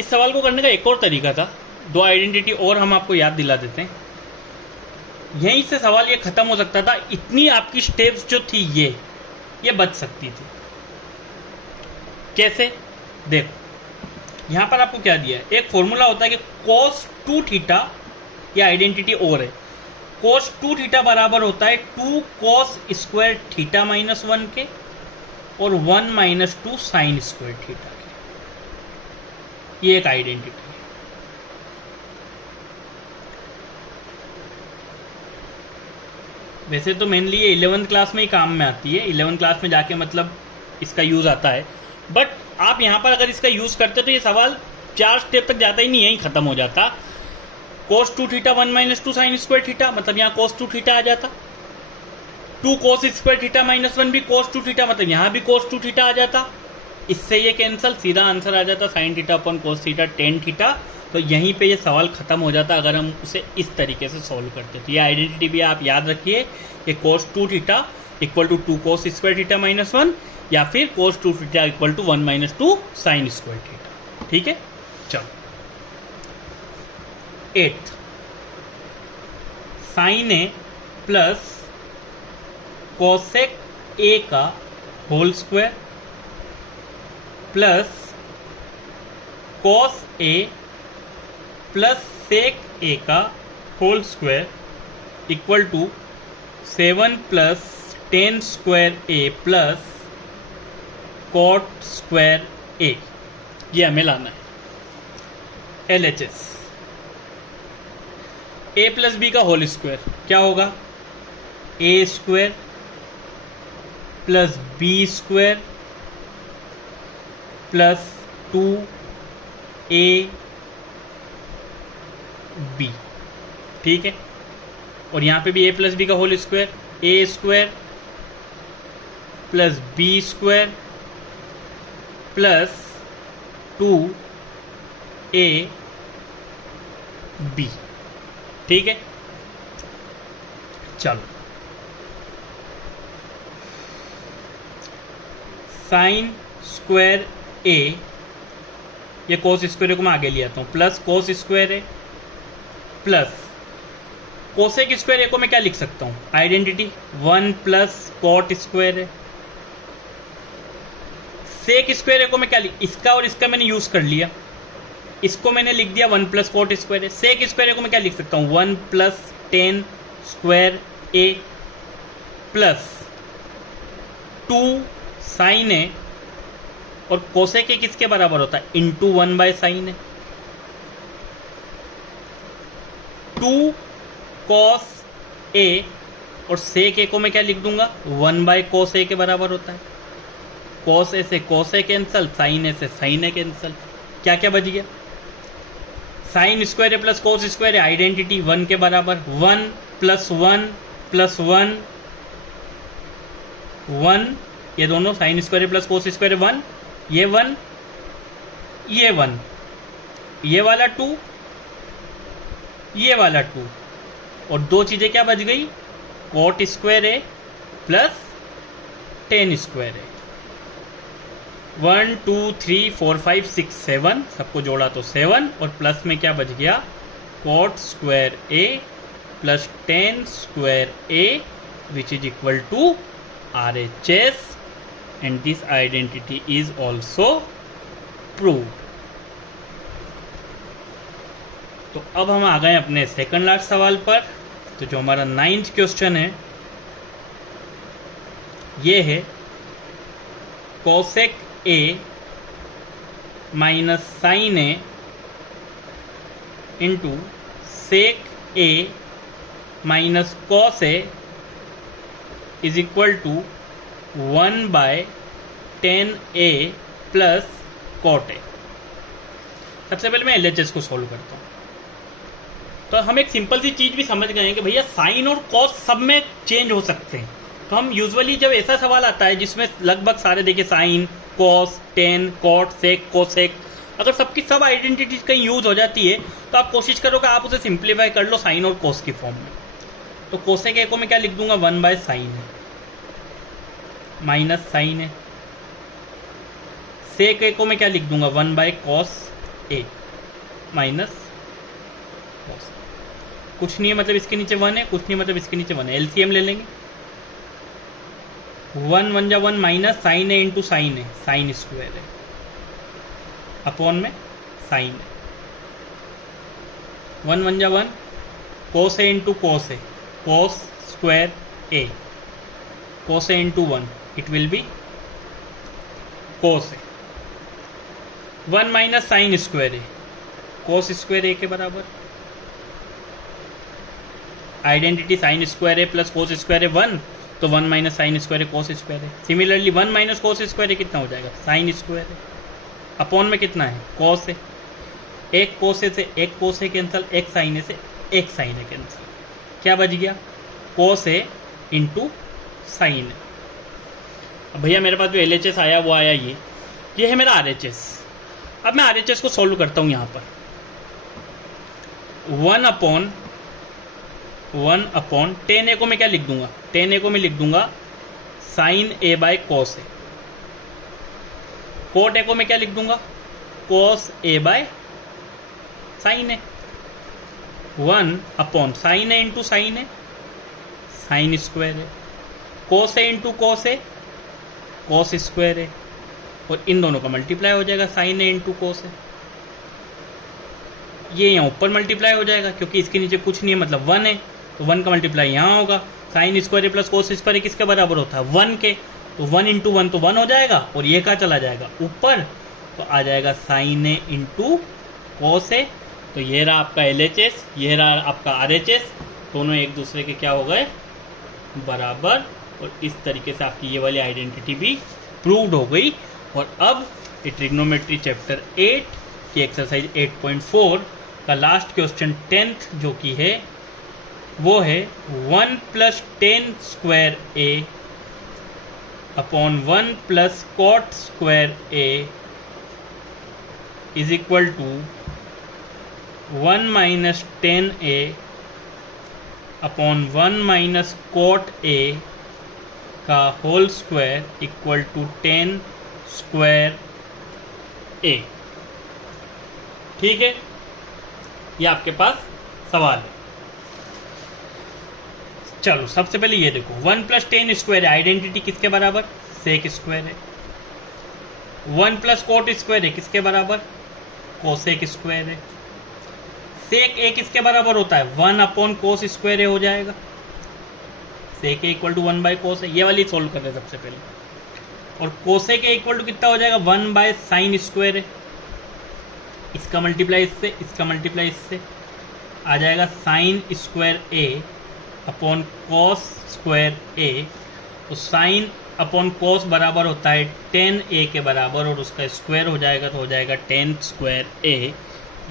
इस सवाल को करने का एक और तरीका था, 2 आइडेंटिटी और हम आपको याद दिला देते हैं। यहीं से सवाल ये खत्म हो सकता था, इतनी आपकी स्टेप्स जो थी ये बच सकती थी। कैसे? देखो, यहां पर आपको क्या दिया है, एक फॉर्मूला होता है कि cos 2 थीटा, ये आइडेंटिटी और है, cos 2 थीटा बराबर होता है 2 cos स्क्वायर थीटा -1 के और 1 - 2 साइन स्क्वायर थीटा के। ये एक आइडेंटिटी है। वैसे तो मेनली ये 11th क्लास में ही काम में आती है, 11th क्लास में जाके मतलब इसका यूज आता है। बट आप यहाँ पर अगर इसका यूज करते तो ये सवाल 4 स्टेप तक जाता ही नहीं, यहीं खत्म हो जाता। cos 2 theta 1 - 2 sine square theta, मतलब यहाँ cos 2 थीटा आ जाता। 2 cos स्क्वायर थीटा -1 भी cos 2 थीटा, मतलब यहाँ भी cos 2 थीटा आ जाता। इससे ये कैंसल, सीधा आंसर आ जाता sign theta upon cos theta tan theta. तो यहीं पे ये सवाल खत्म हो जाता अगर हम उसे इस तरीके से सॉल्व करते। तो ये आइडेंटिटी भी आप याद रखिए कि cos 2 theta equal to 2 cos square theta -1 या फिर cos 2 theta equal to 1 - 2 sine square theta. ठीक है, चलो 8th, sine A plus cosec A का whole square plus cos A plus sec A का whole square equal to 7 plus tan square A plus cot square A. ये हमें लाना है LHS। a प्लस बी का होल स्क्वायर क्या होगा, a square plus B square plus 2ab। ठीक है, और यहाँ पे भी a प्लस बी का whole square, a square plus B square plus 2ab। ठीक है, चलो साइन स्क्वायर ए, ये कोस स्क्वायर को मैं आगे ले आता हूँ, plus cos square A plus cosec square A को मैं क्या लिख सकता हूँ, identity 1 plus cot square A. Sec square A को मैं क्या लिख, इसका और इसका मैंने यूज कर लिया, इसको मैंने लिख दिया 1 plus cot square A. Sec square A को मैं क्या लिख सकता हूँ, 1 plus tan square A plus 2 sine A, और कोसेक ए किसके बराबर होता है, into 1 by sine A. 2 cos A और सेक ए को मैं क्या लिख दूंगा, 1 बाय कॉस ए के बराबर होता है। कॉस ए से cos A cancel, sign A से साइन ए कैंसल, क्या क्या बच गया, sign square A plus cos square A, identity 1 के बराबर, 1 प्लस 1 प्लस 1 1, ये दोनों sign square A plus cos square A 1, ये 1 ये 1, ये वाला 2 ये वाला 2, और दो चीजें क्या बच गई, cot square A plus tan square A. 1 2 3 4 5 6 7, सबको जोड़ा तो 7, और प्लस में क्या बच गया, cot square A plus tan square A which is equal to RHS, and this identity is also proved। तो अब हम आ गए अपने सेकंड लास्ट सवाल पर। तो जो हमारा 9th क्वेश्चन है ये है cosec A minus sine A into sec A minus cos A is equal to 1 by tan A plus cot A. सबसे पहले मैं LHS को सोल्व करता हूँ। तो हम एक सिंपल सी चीज़ भी समझ गए हैं कि भैया साइन और कॉस सब में चेंज हो सकते हैं। तो हम यूजुअली जब ऐसा सवाल आता है जिसमें लगभग सारे देखिए साइन, कॉस, टेन, कॉट, सेक, कोसेक, अगर सबकी सब आइडेंटिटीज कहीं यूज हो जाती है तो आप कोशिश करो कि आप उसे सिंप्लीफाई कर लो साइन और कॉस की फॉर्म में। तो कोसेक ए को मैं क्या लिख दूंगा, 1/sin है माइनस साइन है। सेक ए को मैं क्या लिख दूंगा, 1/cos ए माइनस कॉस। कुछ नहीं है मतलब इसके नीचे 1 है, कुछ नहीं मतलब इसके नीचे 1 है। एलसीएम ले लेंगे, 1 1 जा 1 minus sine A into sign है, साइन स्क्वायर है अपॉन में साइन है। 1 1 जा 1 कोस ए इंटू कोस है, cos square A, cos A into 1 it will be cos A. 1 minus sine square A, cos square A के बराबर। Identity sine square A plus cos square A 1, तो 1 minus sine square A cos square है। Similarly 1 minus cos square A कितना हो जाएगा, साइन स्क्वायर है अपॉन में कितना है, कॉस है। एक कोस ए से एक कोस ए कैंसल, एक साइन ए से एक साइन ए कैंसल, क्या बच गया, कोस ए इंटू साइन ए। अब भैया मेरे पास जो LHS आया वो आया ये है मेरा RHS। अब मैं RHS को सॉल्व करता हूँ यहाँ पर। 1 अपॉन टेन ए को मैं क्या लिख दूंगा, टेन ए को मैं लिख दूंगा sine A by cos A. Cot A को मैं क्या लिख दूंगा, cos A by sine A. 1 upon sine A into sine A, sine square है। Cos A into cos A, cos square है। और इन दोनों का मल्टीप्लाई हो जाएगा, साइन ए इंटू कोस ए। ये यहाँ ऊपर मल्टीप्लाई हो जाएगा क्योंकि इसके नीचे कुछ नहीं है मतलब 1 है, तो 1 का मल्टीप्लाई यहाँ होगा। Sine square A plus cos square किसके बराबर होता है, 1 के। तो 1 इंटू 1 तो 1 हो जाएगा और ये क्या चला जाएगा ऊपर, तो आ जाएगा साइन ए इंटू कॉस ए। तो ये रहा आपका LHS, ये रहा आपका RHS, दोनों एक दूसरे के क्या हो गए, बराबर। और इस तरीके से आपकी ये वाली आइडेंटिटी भी प्रूव्ड हो गई। और अब ये ट्रिग्नोमेट्री चैप्टर 8 की एक्सरसाइज 8.4 का लास्ट क्वेश्चन 10th जो कि है वो है 1 + tan square A upon 1 + cot square A is equal to 1 - tan A upon 1 - cot A का whole square equal to tan square A. ठीक है, ये आपके पास सवाल है। चलो सबसे पहले ये देखो, 1 + tan स्क्वायर है, आइडेंटिटी किसके बराबर, सेक स्क्वायर है। 1 + cot स्क्वायर है किसके बराबर, कोसेक स्क्वायर है। सेक ए किसके बराबर होता है, 1 अपॉन कोस स्क्वायर ए हो जाएगा। सेक ए इक्वल टू 1/cos है, ये वाली सोल्व कर रहे हैं सबसे पहले। और कोसेक ए इक्वल टू कितना हो जाएगा, 1/sin स्क्वायर है। इसका मल्टीप्लाई इससे, इसका मल्टीप्लाई इससे, आ जाएगा sine square A upon cos square A. तो साइन अपॉन कॉस बराबर होता है tan ए के बराबर, और उसका स्क्वायर हो जाएगा तो हो जाएगा tan स्क्वायर ए।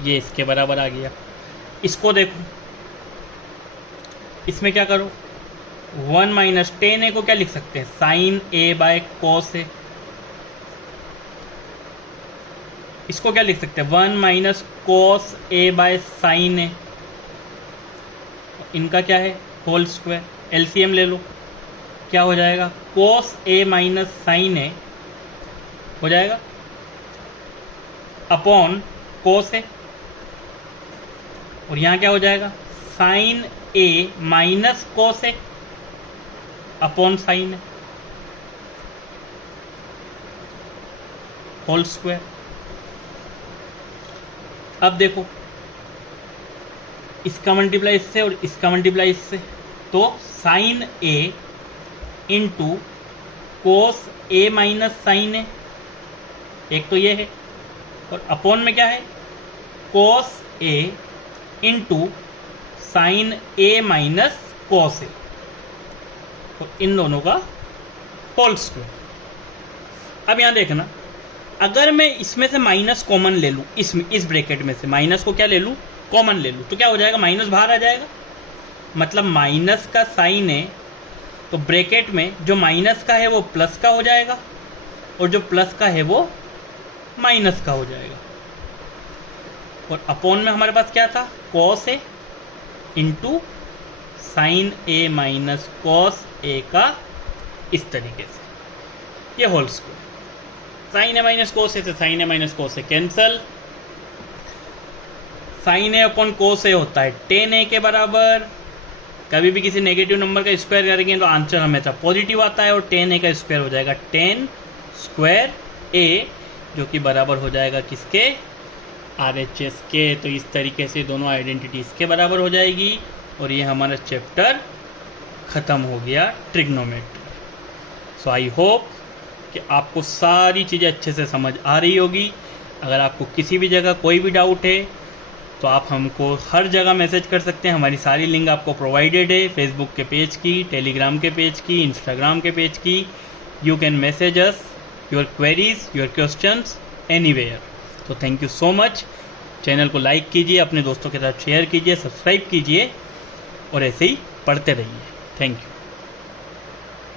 ये इसके बराबर आ गया। इसको देखो, इसमें क्या करो, 1 - tan ए को क्या लिख सकते हैं, साइन ए बाय कॉस ए। इसको क्या लिख सकते हैं, 1 - cos ए बाय साइन ए। इनका क्या है, होल स्क्वायर। एलसीएम ले लो, क्या हो जाएगा, cos ए माइनस साइन ए हो जाएगा अपॉन cos ए। और यहाँ क्या हो जाएगा, sign A minus cos A upon sine A whole square. अब देखो, इसका मल्टीप्लाई इससे और इसका मल्टीप्लाई इससे, तो sign A into cos A minus sine ए, एक तो ये है, और अपॉन में क्या है, cos A into sine A minus cos ए, तो इन दोनों का होल स्क्वायर। अब यहां देखना, अगर मैं इसमें से माइनस कॉमन ले लूँ, इस ब्रैकेट में से माइनस को क्या ले लूँ, कॉमन ले लूँ, तो क्या हो जाएगा, माइनस बाहर आ जाएगा। मतलब माइनस का साइन है तो ब्रैकेट में जो माइनस का है वो प्लस का हो जाएगा और जो प्लस का है वो माइनस का हो जाएगा। और अपॉन में हमारे पास क्या था, cos A into sine A minus cos ए का, इस तरीके से, ये whole square. Sign A minus cos ए से sign A minus cos A cancel. Sign A upon cos ए होता है टेन ए के बराबर। कभी भी किसी नेगेटिव नंबर का स्क्वायर करेंगे तो आंसर हमेशा पॉजिटिव आता है और टेन ए का स्क्वायर हो जाएगा टेन स्क्वायर ए, जो कि बराबर हो जाएगा किसके, RHS के। तो इस तरीके से दोनों आइडेंटिटी इसके बराबर हो जाएगी और ये हमारा चैप्टर ख़त्म हो गया ट्रिग्नोमेट्री। सो आई होप कि आपको सारी चीज़ें अच्छे से समझ आ रही होगी। अगर आपको किसी भी जगह कोई भी डाउट है तो आप हमको हर जगह मैसेज कर सकते हैं। हमारी सारी लिंक आपको प्रोवाइडेड है, फेसबुक के पेज की, टेलीग्राम के पेज की, इंस्टाग्राम के पेज की। You can message us your queries, your questions anywhere. तो thank you so much. Channel को लाइक कीजिए, अपने दोस्तों के साथ शेयर कीजिए, सब्सक्राइब कीजिए और ऐसे ही पढ़ते रहिए। Thank you.